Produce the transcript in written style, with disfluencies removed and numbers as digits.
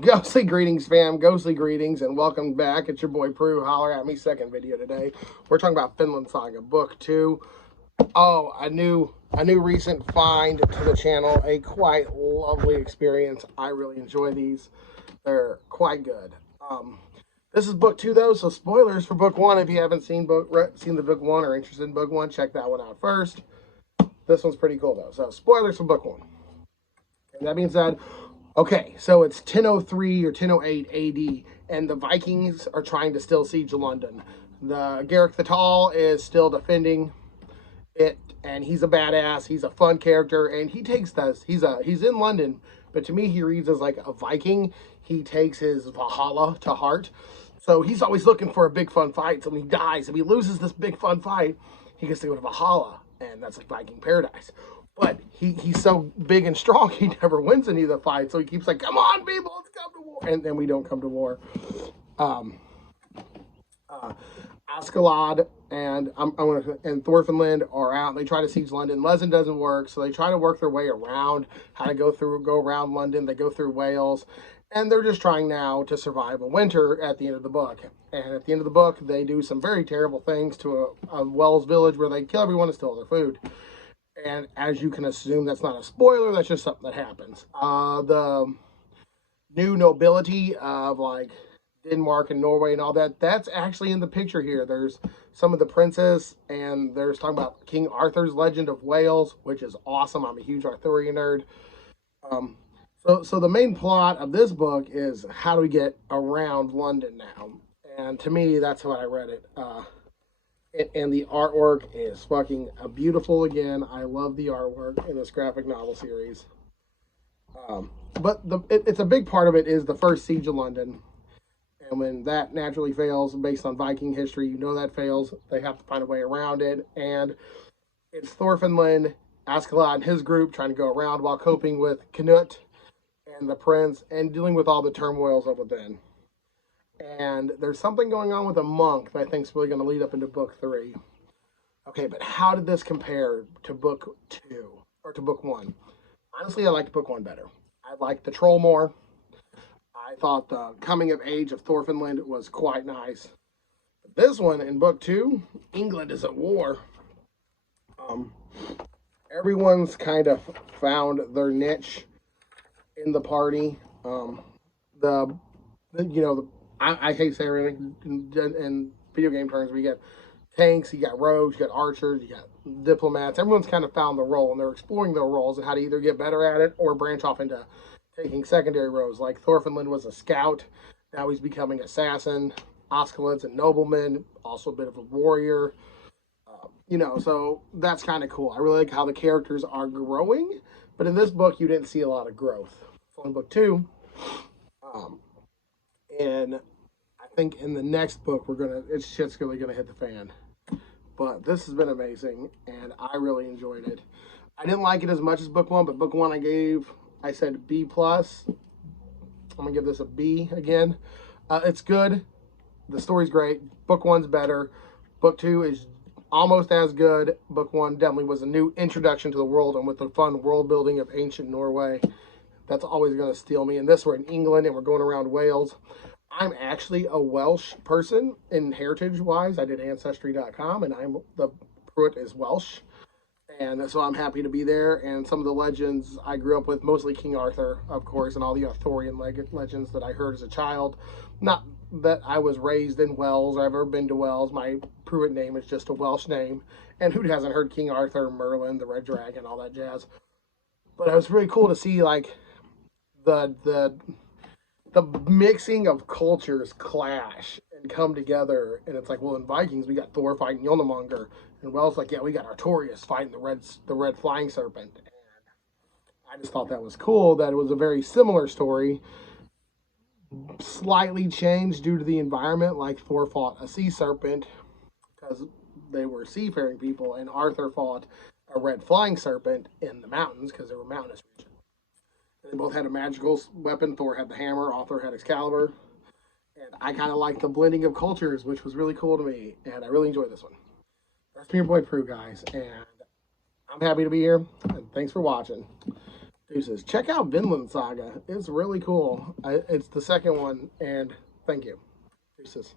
Ghostly greetings, fam. Ghostly greetings, and welcome back. It's your boy Prue. Holler at me. Second video today. We're talking about Vinland Saga Book 2. Oh, a new recent find to the channel. A quite lovely experience. I really enjoy these. They're quite good. This is book 2 though, so spoilers for book 1. If you haven't seen the book 1 or interested in book 1, check that one out first. This one's pretty cool though. So spoilers for book 1. And that being said, okay, so it's 1003 or 1008 AD, and the Vikings are trying to still siege London. The Garrick the Tall is still defending it, and he's a badass. He's a fun character, and he takes this. He's in London, but to me, he reads as like a Viking. He takes his Valhalla to heart, so he's always looking for a big fun fight. So when he dies, if he loses this big fun fight, he gets to go to Valhalla, and that's like Viking paradise. But he's so big and strong, he never wins any of the fights. So he keeps like, come on, people, let's come to war. And then we don't come to war. Askeladd and Thorfinland are out. They try to siege London. Lesen doesn't work, so they try to work their way around how to go around London. They go through Wales, and they're just trying now to survive a winter at the end of the book. And at the end of the book, they do some very terrible things to a Welsh village where they kill everyone and steal their food. And as you can assume, that's not a spoiler. That's just something that happens. The new nobility of like Denmark and Norway and all that, that's actually in the picture here. There's some of the princes, and there's talking about King Arthur's Legend of Wales, which is awesome. I'm a huge Arthurian nerd. So the main plot of this book is how do we get around London now? And to me, that's how I read it. And the artwork is fucking beautiful again. I love the artwork in this graphic novel series. But it's a big part of it is the first siege of London. And when that naturally fails, based on Viking history, you know that fails. They have to find a way around it. And it's Thorfinland, Askeladd, and his group trying to go around while coping with Canute and the prince and dealing with all the turmoils of within. And there's something going on with a monk that I think is really going to lead up into book 3. Okay, but how did this compare to book 2 or to book 1? Honestly, I liked book 1 better. I liked the troll more. I thought the coming of age of Thorfinland was quite nice. But this one in book 2, England is at war. Everyone's kind of found their niche in the party. I hate to say everything in video game terms, but you got tanks, you got rogues, you got archers, you got diplomats. Everyone's kind of found their role, and they're exploring their roles and how to either get better at it or branch off into taking secondary roles. Like Thorfinland was a scout, now he's becoming assassin. Askeladd's a nobleman, also a bit of a warrior. So that's kind of cool. I really like how the characters are growing, but in this book, you didn't see a lot of growth. So in book 2, and I think in the next book shit's really gonna hit the fan. But this has been amazing, and I really enjoyed it. I didn't like it as much as book 1, but book 1 I said B plus. I'm gonna give this a B again. It's good. The story's great. Book 1's better. Book 2 is almost as good. Book 1 definitely was a new introduction to the world, and with the fun world building of ancient Norway, that's always going to steal me. And this, we're in England, and we're going around Wales. I'm actually a Welsh person in heritage-wise. I did Ancestry.com, and the Pruitt is Welsh. And so I'm happy to be there. And some of the legends I grew up with, mostly King Arthur, of course, and all the Arthurian legends that I heard as a child. Not that I was raised in Wales or I've ever been to Wales. My Pruitt name is just a Welsh name. And who hasn't heard King Arthur, Merlin, the Red Dragon, all that jazz? But it was really cool to see, like, the mixing of cultures clash and come together. And it's like, well, in Vikings we got Thor fighting Yonamonger, and Wells like, yeah, we got Artorias fighting the red flying serpent. And I just thought that was cool, that it was a very similar story, slightly changed due to the environment. Like Thor fought a sea serpent because they were seafaring people, and Arthur fought a red flying serpent in the mountains because they were mountainous region. They both had a magical weapon. Thor had the hammer, Arthur had Excalibur. And I kind of like the blending of cultures, which was really cool to me. And I really enjoyed this one. That's been your boy Prue, guys. And I'm happy to be here. And thanks for watching. Deuces. Check out Vinland Saga. It's really cool. It's the second one, and thank you. Deuces.